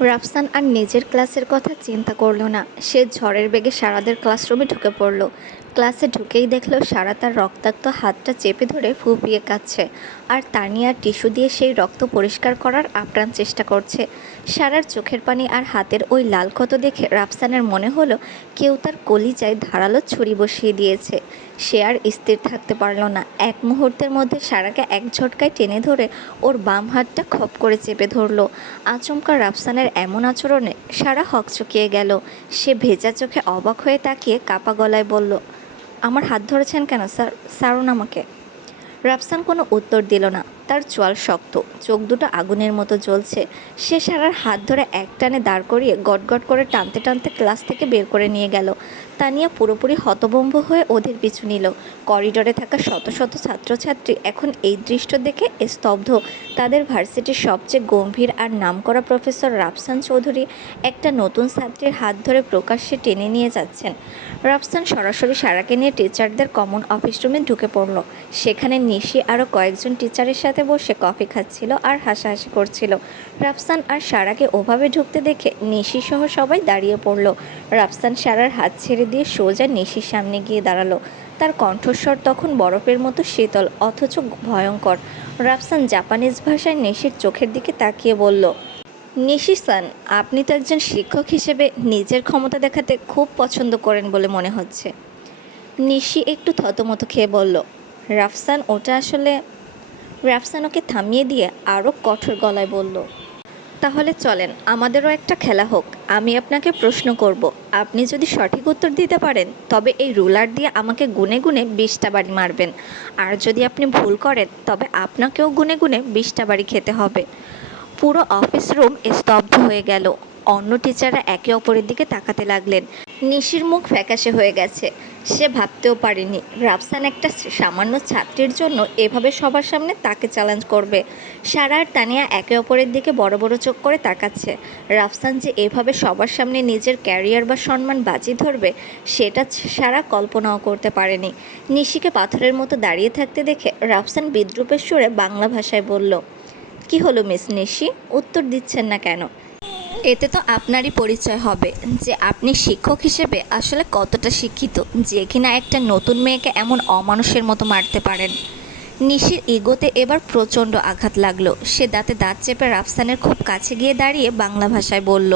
রাফসান আর নিজের ক্লাসের কথা চিন্তা করলো না। সে ঝড়ের বেগে সারাদের ক্লাসরুমে ঢুকে পড়ল। ক্লাসে ঢুকেই দেখল সারা তার রক্তাক্ত হাতটা চেপে ধরে ফুঁপিয়ে কাঁদছে, আর তানিয়া টিস্যু দিয়ে সেই রক্ত পরিষ্কার করার আপ্রাণ চেষ্টা করছে। সারার চোখের পানি আর হাতের ওই লাল ক্ষত দেখে রাফসানের মনে হলো কেউ তার কলিজায় ধারালো ছুরি বসিয়ে দিয়েছে। সে আর স্থির থাকতে পারল না। এক মুহূর্তের মধ্যে সারাকে এক ঝটকায় টেনে ধরে ওর বাম হাতটা খপ করে চেপে ধরল। আচমকা রাফসানের এমন আচরণে সারা হকচকিয়ে গেল। সে ভেজা চোখে অবাক হয়ে তাকিয়ে কাপা গলায় বলল, আমার হাত ধরেছেন কেন স্যার? ছাড়ুন আমাকে। রাফসান কোনো উত্তর দিল না। তার চোয়াল শক্ত, চোখ দুটো আগুনের মতো জ্বলছে। সে সারার হাত ধরে একটানে দাঁড় করিয়ে গটগট করে টানতে টানতে ক্লাস থেকে বের করে নিয়ে গেল। তানিয়া পুরোপুরি হতভম্ব হয়ে ওদের পিছু নিল। করিডোরে থাকা শত শত ছাত্রছাত্রী এখন এই দৃশ্য দেখে স্তব্ধ। তাদের ভার্সিটির সবচেয়ে গম্ভীর আর নামকরা প্রফেসর রাফসান চৌধুরী একটা নতুন ছাত্রীর হাত ধরে প্রকাশ্যে টেনে নিয়ে যাচ্ছেন। রাফসান সরাসরি সারাকে নিয়ে টিচারদের কমন অফিস রুমে ঢুকে পড়ল। সেখানে নিশি আরও কয়েকজন টিচারের সাথে বসে কফি খাচ্ছিল আর হাসাহাসি করছিল। রাফসান আর সারাকে ওভাবে ঢুকতে দেখে নিশি সহ সবাই দাঁড়িয়ে পড়ল। রাফসান সারার হাত ছেড়ে দিয়ে সোজা নিশির সামনে গিয়ে দাঁড়ালো। তার কণ্ঠস্বর তখন বরফের মতো শীতল অথচ ভয়ঙ্কর। রাফসান জাপানিজ ভাষায় নিশির চোখের দিকে তাকিয়ে বলল, নিশি-সান, আপনি তো একজন শিক্ষক হিসেবে নিজের ক্ষমতা দেখাতে খুব পছন্দ করেন বলে মনে হচ্ছে। নিশি একটু থতমত খেয়ে বলল, রাফসান, ওটা আসলে। রাফসান ওকে থামিয়ে দিয়ে আরও কঠোর গলায় বলল, তাহলে চলেন, আমাদেরও একটা খেলা হোক। আমি আপনাকে প্রশ্ন করব, আপনি যদি সঠিক উত্তর দিতে পারেন তবে এই রুলার দিয়ে আমাকে গুনে গুনে 20টা বাড়ি মারবেন, আর যদি আপনি ভুল করেন তবে আপনাকেও গুনে গুনে 20টা বাড়ি খেতে হবে। পুরো অফিস রুম স্তব্ধ হয়ে গেল। অন্য টিচাররা একে অপরের দিকে তাকাতে লাগলেন। নিশির মুখ ফ্যাকাশে হয়ে গেছে। সে ভাবতেও পারেনি রাফসান একটা সামান্য ছাত্রীর জন্য এভাবে সবার সামনে তাকে চ্যালেঞ্জ করবে। সারা আর তানিয়া একে অপরের দিকে বড় বড় চোখ করে তাকাচ্ছে। রাফসান যে এভাবে সবার সামনে নিজের ক্যারিয়ার বা সম্মান বাজি ধরবে সেটা সারা কল্পনাও করতে পারেনি। নিশিকে পাথরের মতো দাঁড়িয়ে থাকতে দেখে রাফসান বিদ্রূপের সুরে বাংলা ভাষায় বলল, কি হলো মিস নিশি, উত্তর দিচ্ছেন না কেন? এতে তো আপনারই পরিচয় হবে যে আপনি শিক্ষক হিসেবে আসলে কতটা শিক্ষিত, যে কিনা একটা নতুন মেয়েকে এমন অমানুষের মতো মারতে পারেন। নিশির ইগোতে এবার প্রচণ্ড আঘাত লাগলো। সে দাঁতে দাঁত চেপে রাফসানের খুব কাছে গিয়ে দাঁড়িয়ে বাংলা ভাষায় বলল,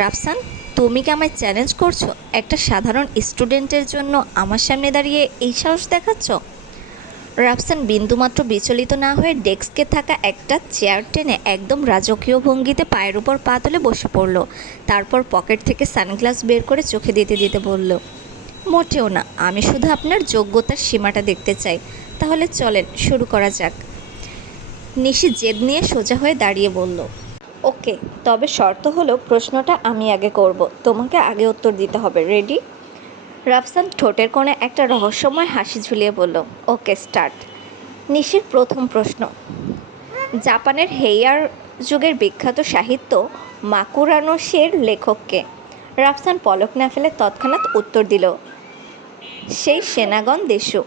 রাফসান, তুমি কি আমায় চ্যালেঞ্জ করছো? একটা সাধারণ স্টুডেন্টের জন্য আমার সামনে দাঁড়িয়ে এই সাহস দেখাচ্ছ? রাফসান বিন্দুমাত্র বিচলিত না হয়ে ডেস্কে থাকা একটা চেয়ার টেনে একদম রাজকীয় ভঙ্গিতে পায়ের উপর পা তুলে বসে পড়ল। তারপর পকেট থেকে সানগ্লাস বের করে চোখে দিতে দিতে বলল, মোটেও না, আমি শুধু আপনার যোগ্যতার সীমাটা দেখতে চাই। তাহলে চলেন, শুরু করা যাক। নিশি জেদ নিয়ে সোজা হয়ে দাঁড়িয়ে বলল, ওকে, তবে শর্ত হলো প্রশ্নটা আমি আগে করব, তোমাকে আগে উত্তর দিতে হবে। রেডি? রাফসান ঠোঁটের কোণে একটা রহস্যময় হাসি ঝুলিয়ে বলল, ওকে, স্টার্ট। নিশির প্রথম প্রশ্ন, জাপানের হেইয়ার যুগের বিখ্যাত সাহিত্য মাকুরানোসের লেখককে? রাফসান পলক না ফেলে তৎক্ষণাৎ উত্তর দিল, সেই সেনাগন দেশু।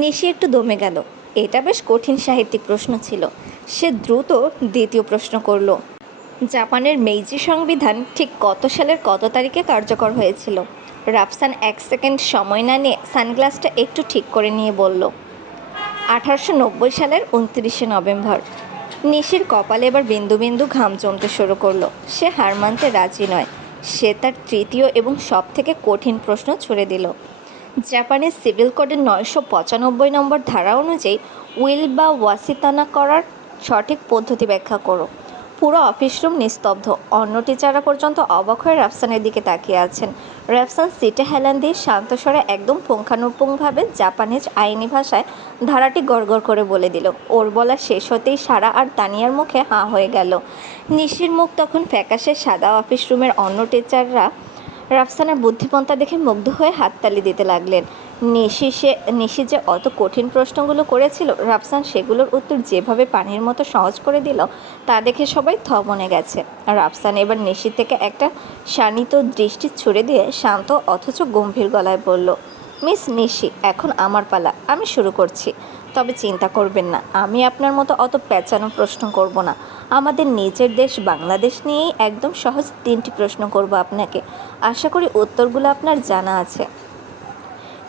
নিশি একটু দমে গেল। এটা বেশ কঠিন সাহিত্যিক প্রশ্ন ছিল। সে দ্রুত দ্বিতীয় প্রশ্ন করল, জাপানের মেইজি সংবিধান ঠিক কত সালের কত তারিখে কার্যকর হয়েছিল? রাফসান 1 সেকেন্ড সময় না নিয়ে সানগ্লাসটা একটু ঠিক করে নিয়ে বলল, 1890 সালের 29শে নভেম্বর। নিশির কপালে এবার বিন্দু বিন্দু ঘাম জমতে শুরু করলো। সে হার মানতে রাজি নয়। সে তার তৃতীয় এবং সবথেকে কঠিন প্রশ্ন ছুড়ে দিল, জাপানের সিভিল কোডের 995 নম্বর ধারা অনুযায়ী উইল বা ওয়াসিতানা করার সঠিক পদ্ধতি ব্যাখ্যা করো। পুরো অফিস রুম নিস্তব্ধ। অন্য টিচাররা পর্যন্ত অবাক হয়ে রাফসানের দিকে তাকিয়ে আছেন। রাফসান সিটে হেলান দিয়ে শান্ত স্বরে একদম পুঙ্খানুপুঙ্খভাবে জাপানিজ আইনি ভাষায় ধারাটি গড়গড় করে বলে দিল। ওর বলা শেষ হতেই সারা আর তানিয়ার মুখে হাঁ হয়ে গেল। নিশির মুখ তখন ফ্যাকাশে সাদা। অফিস রুমের অন্য টিচাররা রাফসানের বুদ্ধিমত্তা দেখে মুগ্ধ হয়ে হাততালি দিতে লাগলেন। নিশি যে অত কঠিন প্রশ্নগুলো করেছিল, রাফসান সেগুলোর উত্তর যেভাবে পানির মতো সহজ করে দিল তা দেখে সবাই থমনে গেছে। রাফসান এবার নিশি থেকে একটা শানিত দৃষ্টি ছুড়ে দিয়ে শান্ত অথচ গম্ভীর গলায় বলল, মিস নিশি, এখন আমার পালা, আমি শুরু করছি। তবে চিন্তা করবেন না, আমি আপনার মতো অত পেঁচানো প্রশ্ন করব না। আমাদের নিজের দেশ বাংলাদেশ নিয়েই একদম সহজ 3টি প্রশ্ন করব আপনাকে। আশা করি উত্তরগুলো আপনার জানা আছে।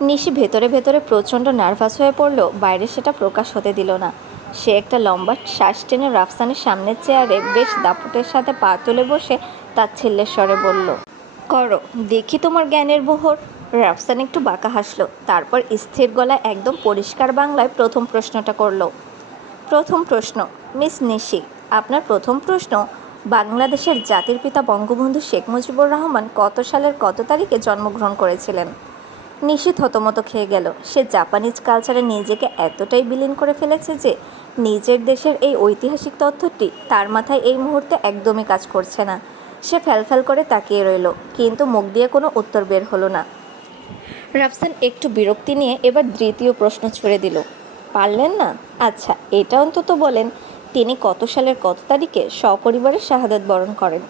নিশি ভেতরে ভেতরে প্রচণ্ড নার্ভাস হয়ে পড়লেও বাইরে সেটা প্রকাশ হতে দিল না। সে একটা লম্বা শ্বাস টেনে রাফসানের সামনের চেয়ারে বেশ দাপটের সাথে পা তুলে বসে তাচ্ছিল্যের স্বরে বলল, করো, দেখি তোমার জ্ঞানের বহর। রাফসান একটু বাঁকা হাসল, তারপর স্থির গলায় একদম পরিষ্কার বাংলায় প্রথম প্রশ্নটা করল। প্রথম প্রশ্ন, মিস নিশি, আপনার প্রথম প্রশ্ন, বাংলাদেশের জাতির পিতা বঙ্গবন্ধু শেখ মুজিবুর রহমান কত সালের কত তারিখে জন্মগ্রহণ করেছিলেন? নিশি থতমত খেয়ে গেল। সে জাপানিজ কালচারে নিজেকে এতটাই বিলীন করে ফেলেছে যে নিজের দেশের এই ঐতিহাসিক তথ্যটি তার মাথায় এই মুহূর্তে একদমই কাজ করছে না। সে ফ্যালফ্যাল করে তাকিয়ে রইল, কিন্তু মুখ দিয়ে কোনো উত্তর বের হলো না। রাফসান একটু বিরক্তি নিয়ে এবার দ্বিতীয় প্রশ্ন ছুড়ে দিল। পারলেন না? আচ্ছা, এটা অন্তত বলেন, তিনি কত সালের কত তারিখে সপরিবারে শাহাদাত বরণ করেন?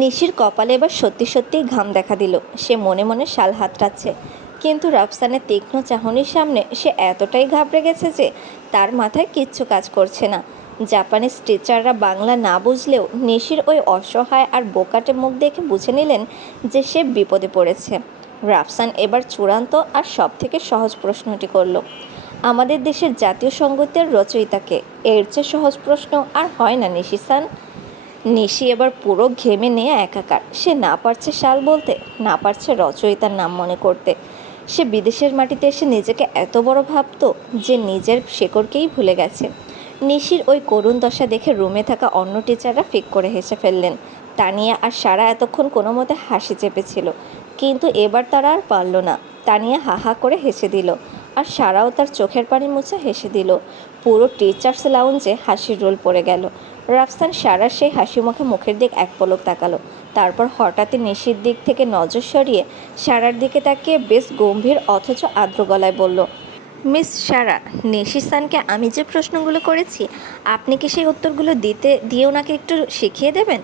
নিশির কপালে এবার সত্যি সত্যিই ঘাম দেখা দিল। সে মনে মনে শাল হাতড়াচ্ছে, কিন্তু রাফসানের তীক্ষ্ণ চাহনির সামনে সে এতটাই ঘাবড়ে গেছে যে তার মাথায় কিচ্ছু কাজ করছে না। জাপানিজ টিচাররা বাংলা না বুঝলেও নিশির ওই অসহায় আর বোকাটে মুখ দেখে বুঝে নিলেন যে সে বিপদে পড়েছে। রাফসান এবার চূড়ান্ত আর সবথেকে সহজ প্রশ্নটি করল, আমাদের দেশের জাতীয় সঙ্গীতের রচয়িতাকে? এর চেয়ে সহজ প্রশ্ন আর হয় না নিশি-সান। নিশি এবার পুরো ঘেমে নিয়ে একাকার। সে না পারছে সাল বলতে, না পারছে রচয়িতার নাম মনে করতে। সে বিদেশের মাটিতে এসে নিজেকে এত বড় ভাবত যে নিজের শেকড়কেই ভুলে গেছে। নিশির ওই করুণ দশা দেখে রুমে থাকা অন্য টিচাররা ফিক করে হেসে ফেললেন। তানিয়া আর সারা এতক্ষণ কোনো মতে হাসি চেপেছিল, কিন্তু এবার তারা আর পারল না। তানিয়া হা হা করে হেসে দিল, আর সারাও তার চোখের পানি মুছে হেসে দিল। পুরো টিচার্স লাউঞ্জে হাসির রোল পড়ে গেল। রাফসান সারার সেই হাসি মুখে মুখের দিক এক পলক তাকালো, তারপর হঠাৎই নিশির দিক থেকে নজর সরিয়ে সারার দিকে তাকিয়ে বেশ গম্ভীর অথচ আর্দ্র গলায় বলল, মিস সারা, নিশি-সানকে আমি যে প্রশ্নগুলো করেছি আপনি কি সেই উত্তরগুলো দিয়ে ওনাকে একটু শিখিয়ে দেবেন?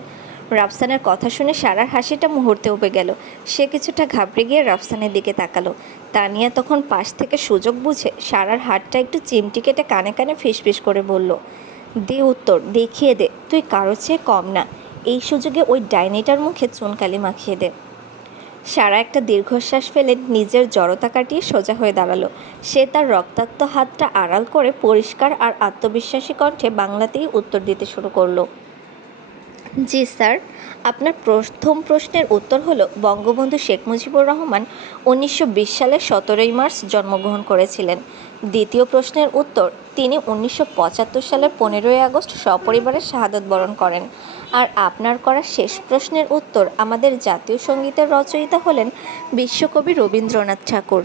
রাফসানের কথা শুনে সারার হাসিটা মুহূর্তে উবে গেল। সে কিছুটা ঘাবড়ে গিয়ে রাফসানের দিকে তাকালো। তানিয়া তখন পাশ থেকে সুযোগ বুঝে সারার হাতটা একটু চিমটি কেটে কানে কানে ফিসফিস করে বলল, দে উত্তর, দেখিয়ে দে, তুই কারো চেয়ে কম না। এই সুযোগে ওই ডাইনিটার মুখে চুনকালি মাখিয়ে দে। সারা একটা দীর্ঘশ্বাস ফেলে নিজের জড়তা কাটিয়ে সোজা হয়ে দাঁড়ালো। সে তার রক্তাক্ত হাতটা আড়াল করে পরিষ্কার আর আত্মবিশ্বাসী কণ্ঠে বাংলাতেই উত্তর দিতে শুরু করলো, জি স্যার, আপনার প্রথম প্রশ্নের উত্তর হলো বঙ্গবন্ধু শেখ মুজিবুর রহমান 1920 সালের 17ই মার্চ জন্মগ্রহণ করেছিলেন। দ্বিতীয় প্রশ্নের উত্তর, তিনি 1975 সালের 15ই আগস্ট সপরিবারে শাহাদত বরণ করেন। আর আপনার করা শেষ প্রশ্নের উত্তর, আমাদের জাতীয় সঙ্গীতের রচয়িতা হলেন বিশ্বকবি রবীন্দ্রনাথ ঠাকুর।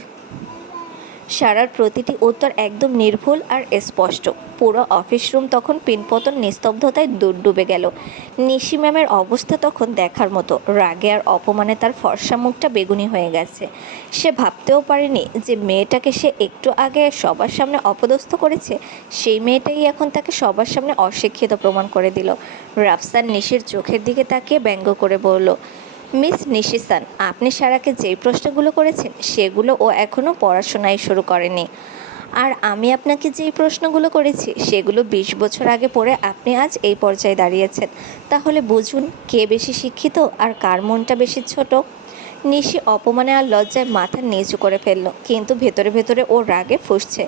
সারার প্রতিটি উত্তর একদম নির্ভুল আর স্পষ্ট। পুরো অফিস রুম তখন পিনপতন নিস্তব্ধতায় ডুবে গেল। নিশি ম্যামের অবস্থা তখন দেখার মতো। রাগে আর অপমানে তার ফর্সা মুখটা বেগুনি হয়ে গেছে। সে ভাবতেও পারেনি যে মেয়েটাকে সে একটু আগে সবার সামনে অপদস্থ করেছে, সেই মেয়েটাই এখন তাকে সবার সামনে অশিক্ষিত প্রমাণ করে দিল। রাফসান নিশির চোখের দিকে তাকিয়ে ব্যঙ্গ করে বলল, মিস নিশি-সান, আপনি সারাকে যেই প্রশ্নগুলো করেছেন সেগুলো ও এখনও পড়াশোনাই শুরু করেনি। আর আমি আপনাকে যেই প্রশ্নগুলো করেছি সেগুলো 20 বছর আগে পড়ে আপনি আজ এই পর্যায়ে দাঁড়িয়েছেন। তাহলে বুঝুন কে বেশি শিক্ষিত আর কার মনটা বেশি ছোট। নিশি অপমানে আর লজ্জায় মাথা নিচু করে ফেলল, কিন্তু ভেতরে ভেতরে ও রাগে ফুঁসছে।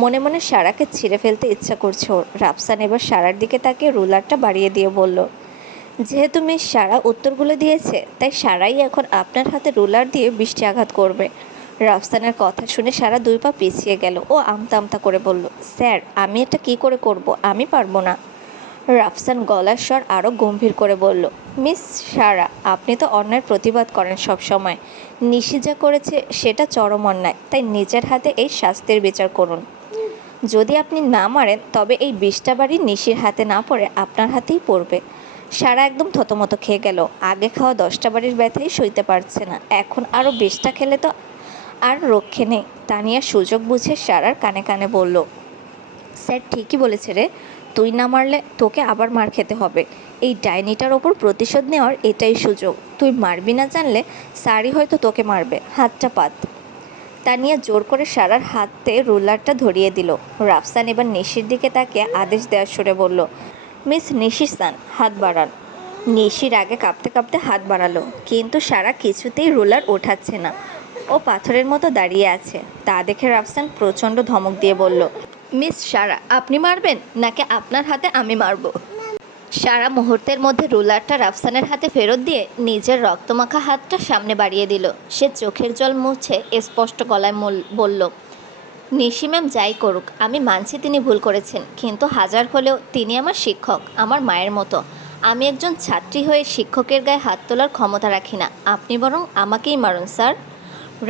মনে মনে সারাকে ছিঁড়ে ফেলতে ইচ্ছা করছে ওর। রাফসান এবার সারার দিকে তাকিয়ে রুলারটা বাড়িয়ে দিয়ে বলল, যেহেতু মিস সারা উত্তরগুলো দিয়েছে তাই সারাই এখন আপনার হাতে রুলার দিয়ে বৃষ্টি আঘাত করবে। রাফসানের কথা শুনে সারা 2 পা পিছিয়ে গেল। ও আমতা আমতা করে বলল, স্যার, আমি এটা কি করে করব? আমি পারবো না। রাফসান গলার স্বর আরও গম্ভীর করে বলল, মিস সারা, আপনি তো অন্যায়ের প্রতিবাদ করেন সব সময়। নিশি যা করেছে সেটা চরম অন্যায়, তাই নিজের হাতে এই শাস্তির বিচার করুন। যদি আপনি না মারেন তবে এই 20টা বাড়ি নিশির হাতে না পড়ে আপনার হাতেই পড়বে। সারা একদম থতমত খেয়ে গেল। আগে খাওয়া 10টা বাড়ির ব্যথাই সইতে পারছে না, এখন আরও 20টা খেলে তো আর রক্ষে নেই। তানিয়া সুযোগ বুঝে সারার কানে কানে বলল, স্যার ঠিকই বলেছে রে, তুই না মারলে তোকে আবার মার খেতে হবে। এই ডাইনিটার ওপর প্রতিশোধ নেওয়ার এটাই সুযোগ। তুই মারবি না জানলে স্যারই হয়তো তোকে মারবে, হাতটা পাত। তানিয়া জোর করে সারার হাতে রুলারটা ধরিয়ে দিল। রাফসান এবার নিশির দিকে তাকিয়ে আদেশ দেওয়ার সুরে বলল, মিস নিশি-সান, হাত বাড়ান। নিশির আগে কাঁপতে কাঁপতে হাত বাড়ালো, কিন্তু সারা কিছুতেই রুলার ওঠাচ্ছে না। ও পাথরের মতো দাঁড়িয়ে আছে। তা দেখে রাফসান প্রচণ্ড ধমক দিয়ে বলল, মিস সারা, আপনি মারবেন নাকি আপনার হাতে আমি মারব? সারা মুহূর্তের মধ্যে রুলারটা রাফসানের হাতে ফেরত দিয়ে নিজের রক্তমাখা হাতটা সামনে বাড়িয়ে দিল। সে চোখের জল মুছে স্পষ্ট গলায় বলল, নিশি ম্যাম যাই করুক, আমি মানছি তিনি ভুল করেছেন, কিন্তু হাজার হলেও তিনি আমার শিক্ষক, আমার মায়ের মতো। আমি একজন ছাত্রী হয়ে শিক্ষকের গায়ে হাত তোলার ক্ষমতা রাখি না। আপনি বরং আমাকেই মারুন স্যার।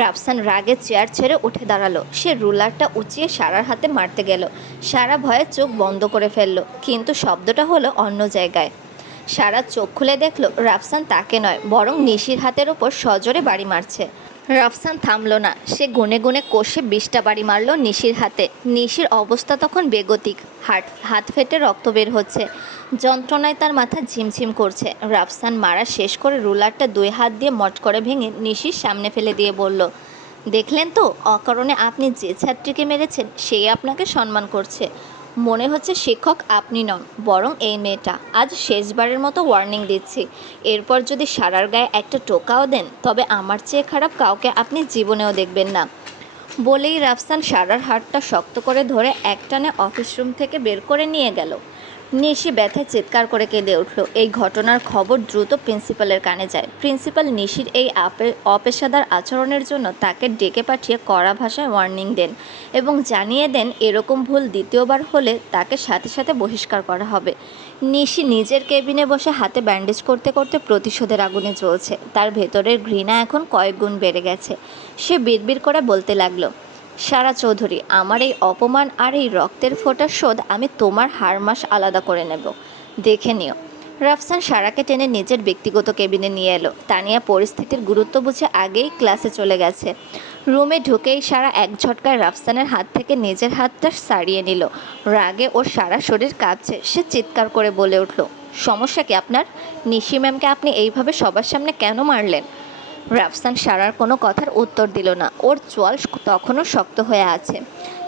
রাফসান রাগে চেয়ার ছেড়ে উঠে দাঁড়ালো। সে রুলারটা উঁচিয়ে সারার হাতে মারতে গেল। সারা ভয়ে চোখ বন্ধ করে ফেলল, কিন্তু শব্দটা হলো অন্য জায়গায়। সারা চোখ খুলে দেখল রাফসান তাকে নয়, বরং নিশির হাতের ওপর সজোরে বাড়ি মারছে। রাফসান থামল না। সে গুনে গুনে কষে 20টা বাড়ি মারল নিশির হাতে। নিশির অবস্থা তখন বেগতিক। হাত ফেটে রক্ত বের হচ্ছে। যন্ত্রণায় তার মাথা ঝিমঝিম করছে। রাফসান মারা শেষ করে রুলারটা 2 হাত দিয়ে মট করে ভেঙে নিশির সামনে ফেলে দিয়ে বলল, দেখলেন তো, অকারণে আপনি যে ছাত্রীকে মেরেছেন সেই আপনাকে সম্মান করছে। মনে হচ্ছে শিক্ষক আপনি নন, বরং এই মেয়েটা। আজ শেষবারের মতো ওয়ার্নিং দিচ্ছি, এরপর যদি সারার গায়ে একটা টোকাও দেন, তবে আমার চেয়ে খারাপ কাউকে আপনি জীবনেও দেখবেন না। বলেই রাফসান সারার হাতটা শক্ত করে ধরে একটানে অফিস রুম থেকে বের করে নিয়ে গেল। নিশি ব্যথায় চিৎকার করে কেঁদে উঠল। এই ঘটনার খবর দ্রুত প্রিন্সিপালের কানে যায়। প্রিন্সিপাল নিশির এই অপেশাদার আচরণের জন্য তাকে ডেকে পাঠিয়ে কড়া ভাষায় ওয়ার্নিং দেন এবং জানিয়ে দেন এরকম ভুল দ্বিতীয়বার হলে তাকে সাথে সাথে বহিষ্কার করা হবে। নিশি নিজের কেবিনে বসে হাতে ব্যান্ডেজ করতে করতে প্রতিশোধের আগুনে জ্বলছে। তার ভেতরের ঘৃণা এখন কয়েক গুণ বেড়ে গেছে। সে বিড়বিড় করে বলতে লাগলো, সারা চৌধুরী, আমার এই অপমান আর এই রক্তের ফোঁটার শোধ আমি তোমার হাড়মাস আলাদা করে নেব, দেখে নিও। রাফসান সারাকে টেনে নিজের ব্যক্তিগত কেবিনে নিয়ে এলো। তানিয়া পরিস্থিতির গুরুত্ব বুঝে আগেই ক্লাসে চলে গেছে। রুমে ঢুকেই সারা এক ঝটকায় রাফসানের হাত থেকে নিজের হাতটা ছাড়িয়ে নিল। রাগে ওর সারা শরীর কাঁপছে। সে চিৎকার করে বলে উঠল, সমস্যা কি আপনার? নিশি ম্যামকে আপনি এইভাবে সবার সামনে কেন মারলেন? রাফসান সারার কোনো কথার উত্তর দিল না। ওর চোয়াল তখনও শক্ত হয়ে আছে।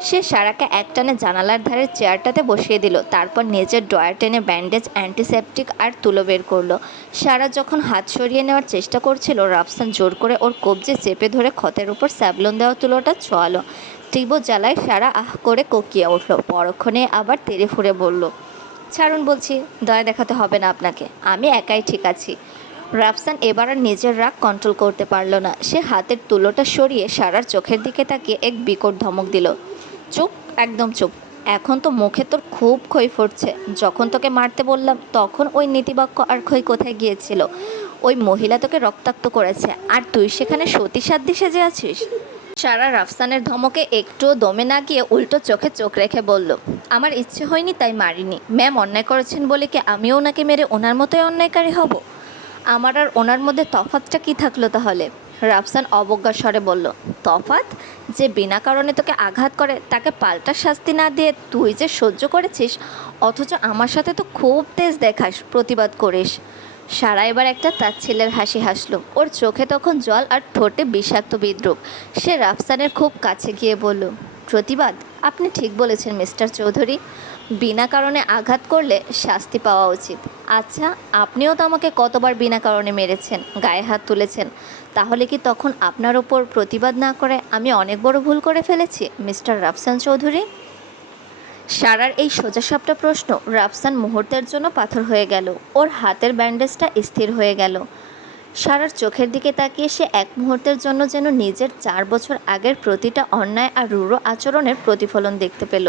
সে সারাকে একটানে জানালার ধারের চেয়ারটাতে বসিয়ে দিল। তারপর নিজের ড্রয়ার টেনে ব্যান্ডেজ, অ্যান্টিসেপটিক আর তুলো বের করলো। সারা যখন হাত সরিয়ে নেওয়ার চেষ্টা করছিল, রাফসান জোর করে ওর কবজে চেপে ধরে ক্ষতের উপর স্যাভলন দেওয়া তুলোটা ছোঁয়ালো। তীব্র জ্বালায় সারা আহ করে কোকিয়ে উঠল। পরক্ষণে আবার তেড়ে ফুঁড়ে বলল, ছাড়ুন বলছি, দয়া দেখাতে হবে না আপনাকে, আমি একাই ঠিক আছি। রাফসান এবার আর নিজের রাগ কন্ট্রোল করতে পারল না। সে হাতের তুলোটা সরিয়ে সারার চোখের দিকে তাকিয়ে এক বিকট ধমক দিল, চুপ, একদম চুপ। এখন তো মুখে তোর খুব খই ফুটছে। যখন তোকে মারতে বললাম তখন ওই নীতিবাক্য আর খই কোথায় গিয়েছিল? ওই মহিলা তোকে রক্তাক্ত করেছে, আর তুই সেখানে সতী সাধ্যি সেজে আছিস। সারা রাফসানের ধমকে একটুও দমে না গিয়ে উল্টো চোখে চোখ রেখে বলল, আমার ইচ্ছে হয়নি তাই মারিনি। ম্যাম অন্যায় করেছেন বলে কি আমিও ওনাকে মেরে ওনার মতোই অন্যায়কারী হব? আমার আর ওনার মধ্যে তফাৎটা কী থাকলো তাহলে? রাফসান অবজ্ঞা স্বরে বলল, তফাৎ? যে বিনা কারণে তোকে আঘাত করে তাকে পাল্টা শাস্তি না দিয়ে তুই যে সহ্য করেছিস, অথচ আমার সাথে তো খুব তেজ দেখাস, প্রতিবাদ করিস। সারা এবার একটা তাচ্ছিল্যের হাসি হাসলো। ওর চোখে তখন জল আর ঠোঁটে বিষাক্ত বিদ্রুপ। সে রাফসানের খুব কাছে গিয়ে বলল, প্রতিবাদ? আপনি ঠিক বলেছেন মিস্টার চৌধুরী। বিনা কারণে আঘাত করলে শাস্তি পাওয়া উচিত। আচ্ছা, আপনিও তো আমাকে কতবার বিনা কারণে মেরেছেন, গায়ে হাত তুলেছেন। তাহলে কি তখন আপনার ওপর প্রতিবাদ না করে আমি অনেক বড় ভুল করে ফেলেছি মিস্টার রাফসান চৌধুরী? সারার এই সোজাসাপটা প্রশ্ন রাফসান মুহূর্তের জন্য পাথর হয়ে গেল। ওর হাতের ব্যান্ডেজটা স্থির হয়ে গেল। সারার চোখের দিকে তাকিয়ে সে এক মুহূর্তের জন্য যেন নিজের 4 বছর আগের প্রতিটা অন্যায় আর রূঢ় আচরণের প্রতিফলন দেখতে পেল।